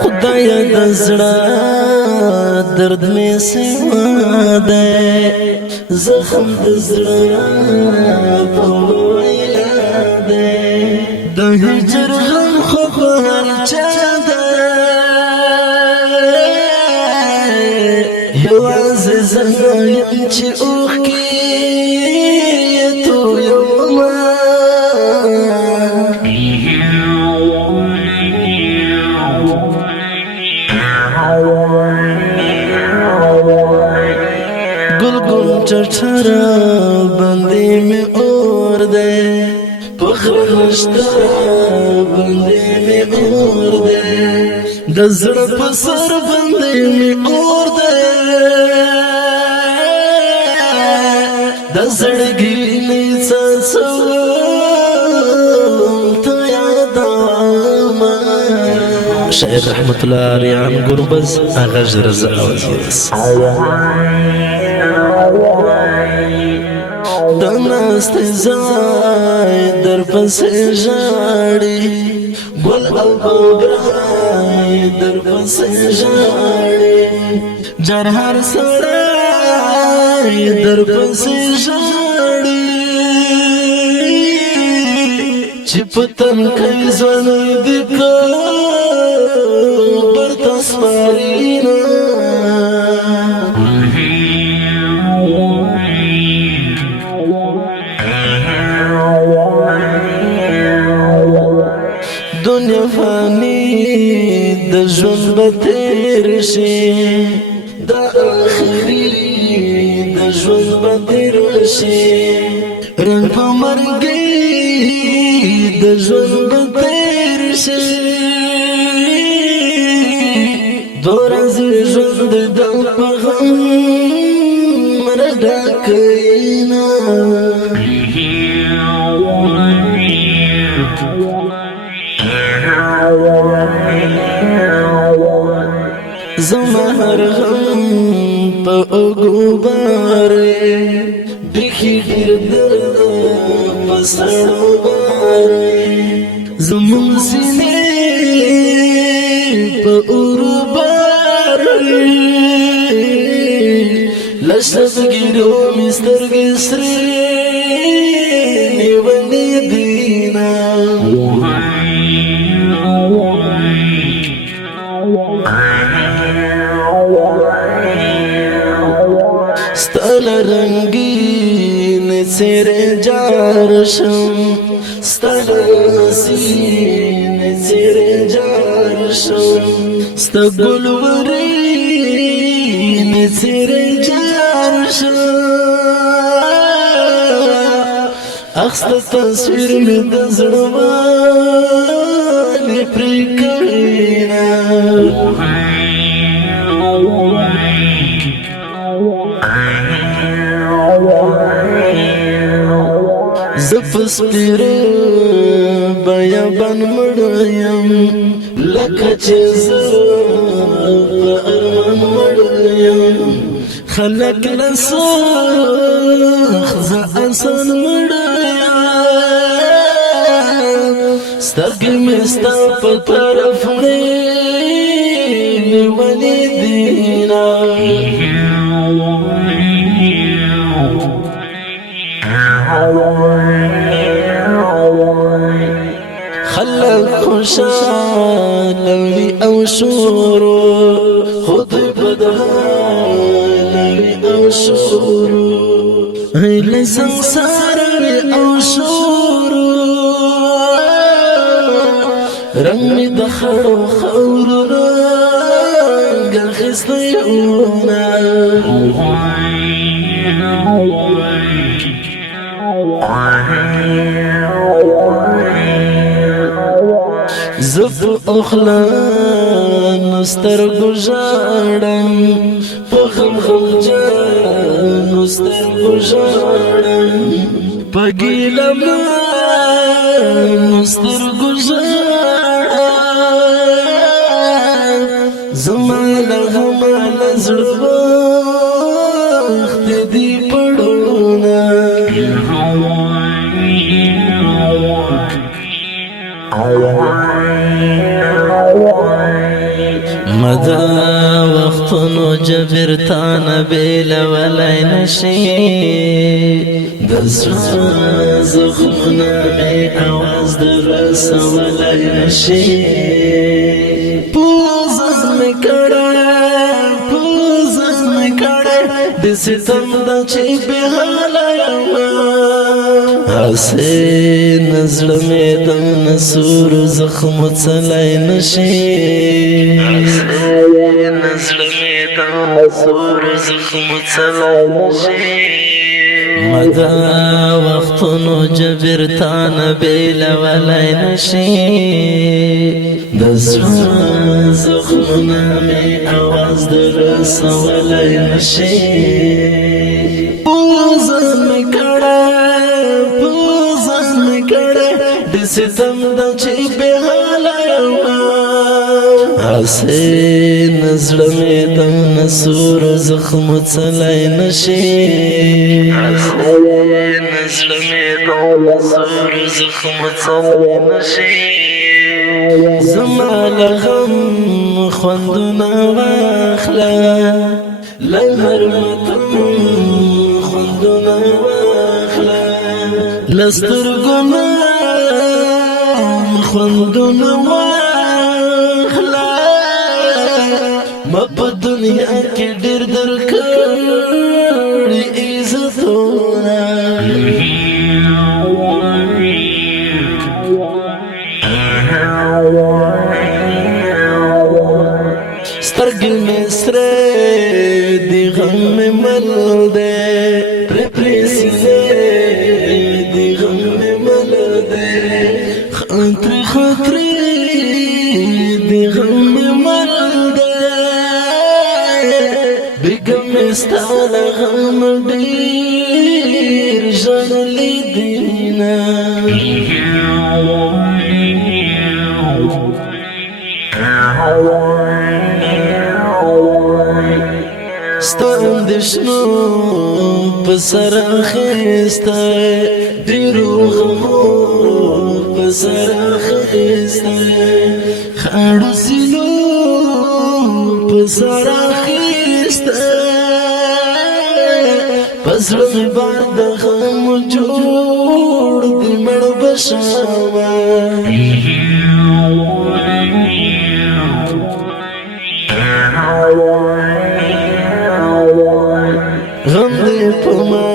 خدایا د زړه درد می سوا ده زخم د زړه په وینا ده د هجر غم خو په هر چا ده یوازې زه یم چې اوښکې تویومه گلگون چرچرا بندی میں اور دے پخر نشترا بندی میں اور دے دزڑ پسر بندی میں اور دے دزڑ گیلی سانسو تو یاد آما شاعر رحمت اللہ ریان گربز آغاز رضا وزیرس دناست زای در پس جاڑی گل الباگرای در پس جاڑی جرهر سرائی در پس جاڑی چپتن کئی زنی دکا برتسمارینا دنیا فانی د ژوند به تیر شي د آخري د ژوند به تیر شي رنګ په مرګي د ژوند به تیر شي دو ورځې ژوند د په غم راډاکینا زما هر غم په اوګوباره بخي ډېر درد په سړو باره زمون سینې په اورباره لشبګیرو مې سترګې سرې نیولې دینه ستاله رنگین څېرې جار شم ستاله حسین څېرې جار شم ستا ګلورین څېرې جار شم اخسته تصویر مې د زړه باندې پرې کړینه زفس پیر بیا بن مړیم لکه چې زه په ارمان مړیم خلک لسخ زه انسان مړیم سترګې مې ستا په طرف نیولې دینه خلق خوشاله وي او شورو خود بدحاله وي او شورو هیله سنگسار وي او شورو رنگ می د خړو خورو رنګ اخیستی اونا زف اخلان سترګو ژاړم په غم غم جانو سترګو ژاړم په ګیلمانو سترګو ژاړم زما له غمه له زړه وخت دې پړونه بیلولی نشي دزړه زخمونه مې اواز در رسولی نشي پوزه مې کړی د ستم د چې بې حاله یمه هسې نزړه مې د نسورو زخمو څلی نشي نزړه مې د نسورو زخمو څلی نشي مدا وختونو جبر تانه بیلولی نشي د زړه زخمونه مې اواز در رسولی نشي پوزه مې کړی د ستم د چې بې حاله یمه هسې نزړه مې د نسورو زخمو څلی نشي نزړه مې د نسورو زخمو څلی نشي زما له غم خوندونه واخله له هر متن خوندونه واخله له سترګو نه خوندونه واخله ما په دنیا کې ډېر درکړي عزتونه سترګې مې سرې دي غم مې مل دی پرې سینې دي غم مې مل دی خاطرې دي غم مې مل دی بېګا مې ستا له غم ډېر ژړلی دینه ستا اندېښنو په سر اخیستی ډېرو غمو په سر اخیستی خړو سینو په سر اخیستی په زړه مې بار د غمو جوړ د مړ به شمه غم دې په ما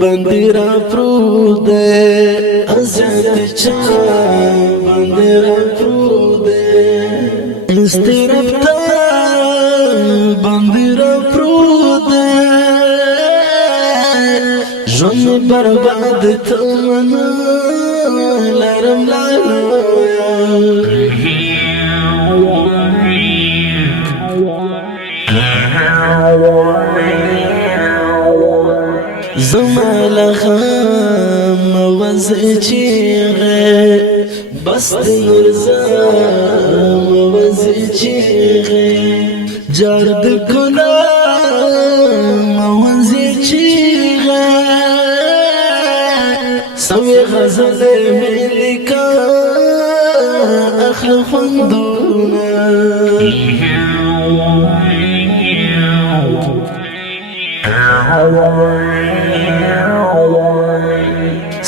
باندې راپروت دی ازیات چا باندې راپروت دی اضطراب تا باندې راپروت دی ژوند مې برباد تمنا لرم لالویا زما له غم وزې چیغې بس د نورزم وزې چیغې جار د ګلام وزې چیغې سوې غزلې مې لیکه اخله خوندونه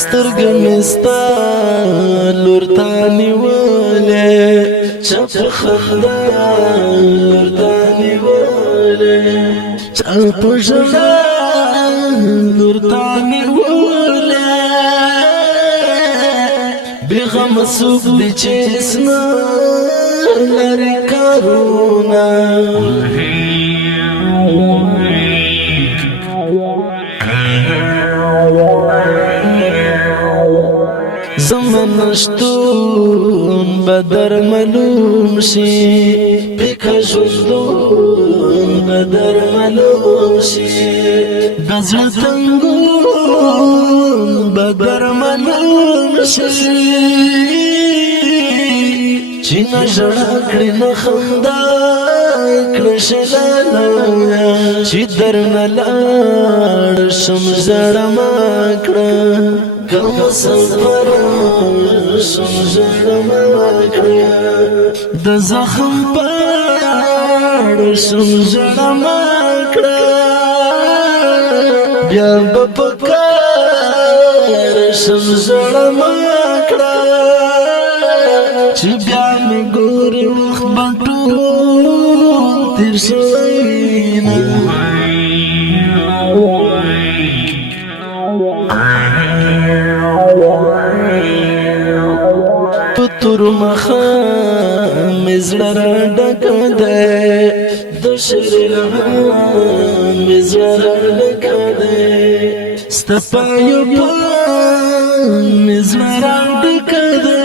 سترګې مې ستا لور ته نیولې چا په خندا لور ته نیولې چا په ژړا لور ته نیولې بې غمه څوک دی چې هېڅ نه لري کارونه زمن نشتون بدر معلوم شي پکه ژوندون بدر معلوم شي د زړه تنګون بدر معلوم شي چې نه ژړا کړي نه خندا کړه شلاله چې درنه لاړ شم ژړا ما کړه کوم سفر شم ژړا ما کړه د زخم پاړ شم ژړا ما کړه بیا بپکار شم زړه ما کړه چې بیا مې ګورې وخت به ټول تېر شوی نه په تور ماښام مې زړه راډک دی د شعر الهام مې زړه راډک دی ستا په یو پام مې زړه راډک دی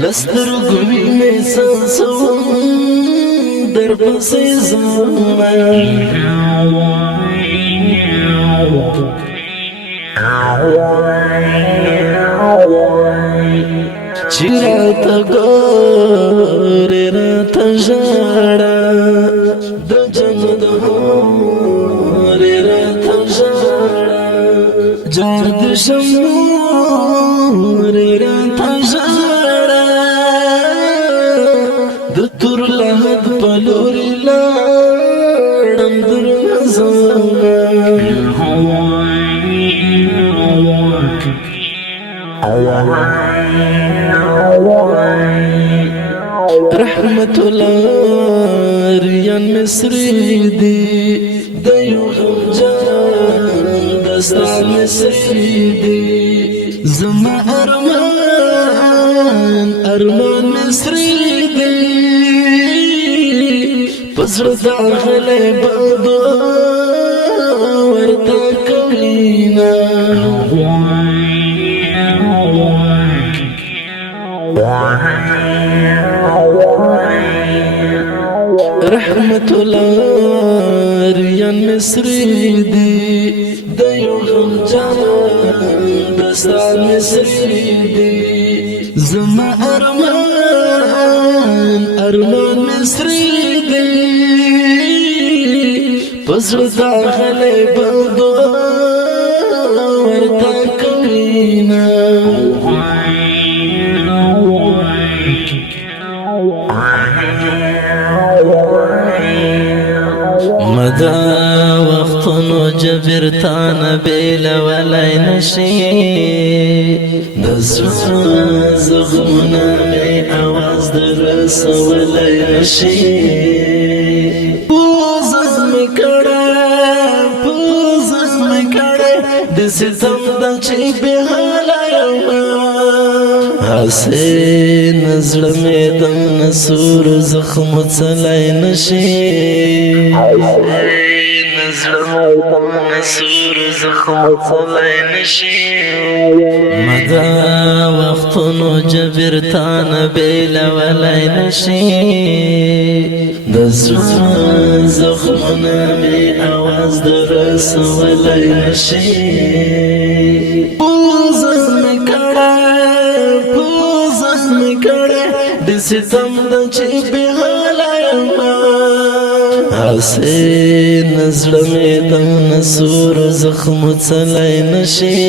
له سترګو وینې څاڅوم درپسې ځمه چې راته ګورې راته ژاړه د جنت هورې راته ژاړه جار د شمورې راته ژاړه د تور لحد په لورې لاړم درنه ځمه رحمت الله ریان مصری دی د یو غمجان دستا مصری دی زما ارمان مصری دی پسر داخل بادو ورتا کوینا رحمت الله ریان مصری دی د یو غمجان دستا مصری دی زما ارمان مصری دی پسر داخل بادو ورتا کوینا مدا وختونو جبرتان بیل ولای نشي د زړه زخمونه مې اواز درسولی نشي پوزه مې کړه د ستم د چې بې حاله یمه هسې نزړه مې د نسور زخم څلی نشي مدا وختونو جبرتان بیل ولای نشي د زړه زخمونه مې اواز درسولی نشي پوزه مې کړه د ستم د چې بې حاله یمه هسې نزړه مې د نسور زخم څلی نشي